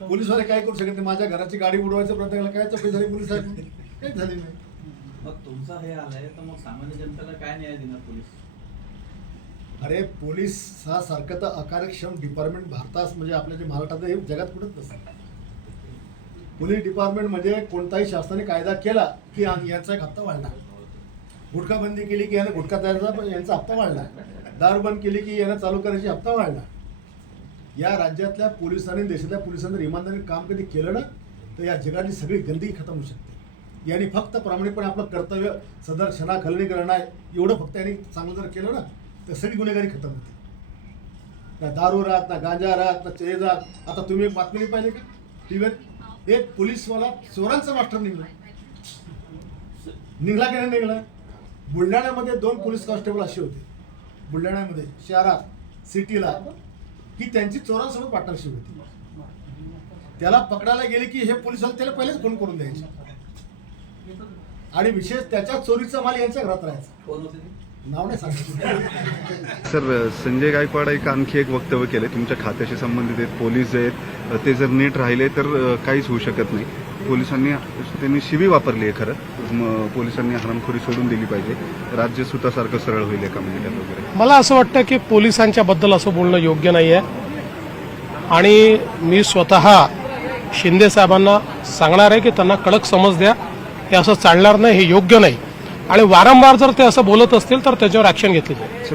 पोलीसवाले काय करू शकत नाही? माझ्या घराची गाडी उडवायचा प्रयत्न केला काय चौकशी झाली पोलीस साहेब? काही झाली नाही. मग तुमचं हे आलंय तर मग सामान्य जनतेला काय न्याय देणार पोलीस? अरे पोलीस हा सारखं तर अकार्यक्षम डिपार्टमेंट भारतात म्हणजे आपल्या जे महाराष्ट्रात हे जगात कुठंच नसतं. पोलीस डिपार्टमेंट म्हणजे कोणताही शासनाने कायदा केला की याचा एक हप्ता वाढला गुटखा बंदी केली की यानं गुटखा तयारचा पण यांचा हप्ता वाढला दारू बंद केली की यानं चालू करायची हप्ता वाढला या राज्यातल्या पोलिसांनी देशातल्या पोलिसांनी इमानदारी काम कधी केलं ना तर या जगातली सगळी गंदगी खतम होऊ शकते. यांनी फक्त प्रामाणिकपणे आपलं कर्तव्य सदर क्षणा खलनी करणं आहे एवढं फक्त यांनी चांगलं जर केलं ना तर सगळी गुन्हेगारी खतम होते. ना दारू राहत ना गांजा राहत ना चेज राहत आता तुम्ही एक बातमी नाही पाहिली का? टीव्हीवर एक पोलीसवाला चोरांचा मास्टर निघला. निघला की नाही निघला? बुलढाण्यामध्ये दोन पोलीस कॉन्स्टेबल असे होते. बुलढाण्यामध्ये शहरात सिटीला. की त्यांची चोरांसोबत पार्टनरशिप होती. त्याला पकडायला गेले की हे पोलिसाला त्याला पहिलेच फोन करून द्यायचे. आणि विशेष त्याच्या चोरीचा माल यांच्या घरात राहायचा. नाव नाही सांगितलं सर संजय गायकवाड एक आणखी एक वक्तव्य केले तुमच्या खात्याशी संबंधित आहेत पोलीस आहेत ते जर नीट राहिले तर काहीच होऊ शकत नाही. पोलिसांनी त्यांनी शिवी वापरली आहे खरं. पोलिसांनी हरामखोरी सोडून दिली पाहिजे. राज्य सुतासारखं सरळ होईल एका मिनिटात वगैरे. मला असं वाटतं की पोलिसांच्या बद्दल असं बोलणं योग्य नाही आहे आणि मी स्वतः शिंदे साहेबांना सांगणार आहे की त्यांना कडक समज द्या. हे असं चालणार नाही हे योग्य नाही. आणि वारंवार जर ते असं बोलत असतील तर त्याच्यावर ऍक्शन घेतली जाईल.